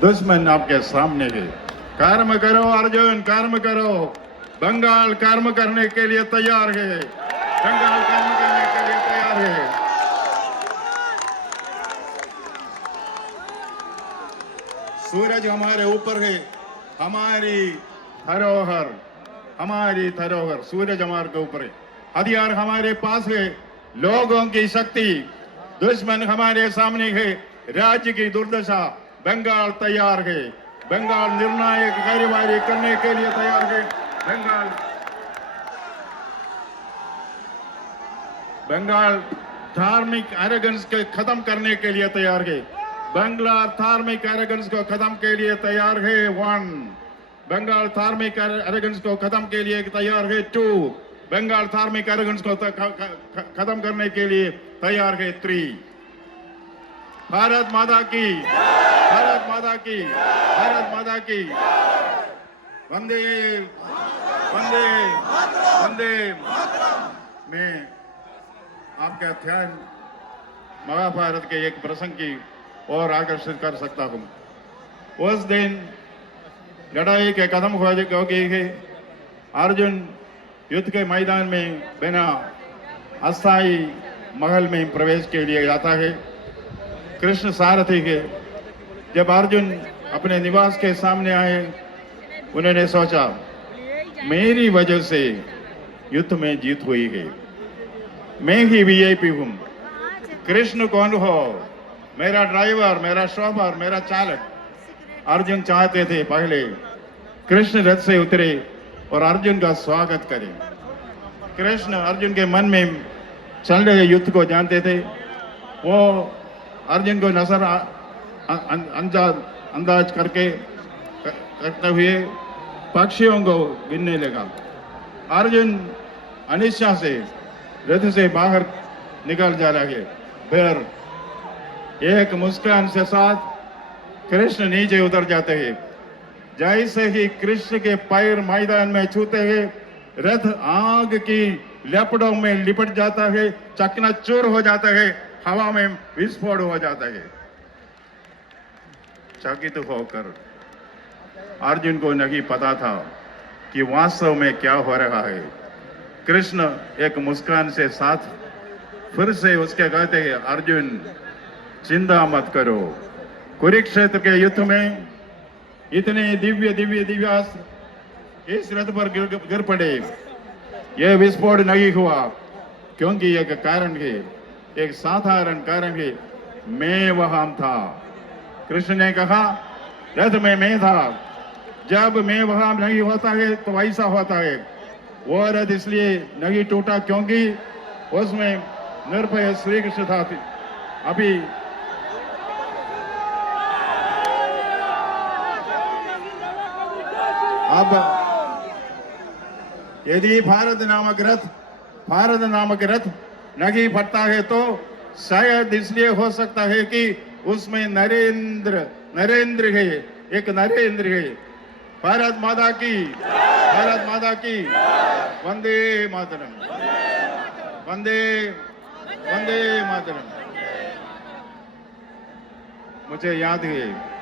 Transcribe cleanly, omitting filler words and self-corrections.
दुश्मन आपके सामने है। कर्म करो अर्जुन, कर्म करो। बंगाल कर्म करने के लिए तैयार है। बंगाल कर्म करने के लिए तैयार है। सूरज हमारे ऊपर है, हमारी धरोहर, हमारी धरोहर सूरज हमारे ऊपर है। हथियार हमारे पास है, लोगों की शक्ति। दुश्मन हमारे सामने है, राज्य की दुर्दशा। बंगाल तैयार है। बंगाल निर्णायक कार्यवाही करने के लिए तैयार है। बंगाल धार्मिक एरोगेंस के खत्म करने के लिए तैयार है। बंगला धार्मिक एरोगेंस को खत्म के लिए तैयार है। 1 बंगाल धार्मिक एरोगेंस को खत्म के लिए तैयार है। 2 बंगाल धार्मिक एरोगेंस को खत्म करने के लिए तैयार है। 3 भारत माता की, भारत माता की, भारत माता की। वंदे वंदे वंदे। मैं आपका ध्यान महाभारत के एक प्रसंग की और आकर्षित कर सकता हूं। उस दिन लड़ाई के कदम हो गई है। अर्जुन युद्ध के मैदान में बिना अस्थायी महल में प्रवेश के लिए जाता है। कृष्ण सारथी के जब अर्जुन अपने निवास के सामने आए, उन्होंने सोचा मेरी वजह से युद्ध में जीत हुई है, मैं ही वीआईपी हूं। कृष्ण कौन हो? मेरा ड्राइवर, मेरा शोफर, मेरा चालक। अर्जुन चाहते थे पहले कृष्ण रथ से उतरे और अर्जुन का स्वागत करें। कृष्ण अर्जुन के मन में चल रहे युद्ध को जानते थे। वो अर्जुन को नजर अंदाज करते हुए पक्षियों को गिनने लगा। अर्जुन अनिच्छा से रथ से बाहर निकल जा रहे। फिर एक मुस्कान से साथ कृष्ण नीचे उतर जाते हैं। जैसे ही कृष्ण के पैर मैदान में छूते हैं, रथ आग की लपटों में लिपट जाता है, चकनाचूर हो जाता है, हवा में विस्फोट हो जाता है। चकित होकर अर्जुन को नहीं पता था कि वास्तव में क्या हो रहा है। कृष्ण एक मुस्कान से साथ फिर से उसके कहते हैं, अर्जुन चिंता मत करो, कुरुक्षेत्र के युद्ध में इतने दिव्य दिव्य दिव्यास्त्र इस रथ पर गिर पड़े, यह विस्फोट नहीं हुआ क्योंकि एक कारण है, एक साधारण कारण है, मैं वहां था। कृष्ण ने कहा रथ में मैं था। जब मैं वहां नहीं होता है तो ऐसा होता है। वो रथ इसलिए नहीं टूटा क्योंकि उसमें निर्भय श्री कृष्ण था। अभी अब यदि भारत नामक रथ नहीं फटता है तो शायद इसलिए हो सकता है कि उसमें नरेंद्र है, एक नरेंद्र है। भारत माता की, भारत माता की। वंदे मातरम, वंदे वंदे मातरम। मुझे याद है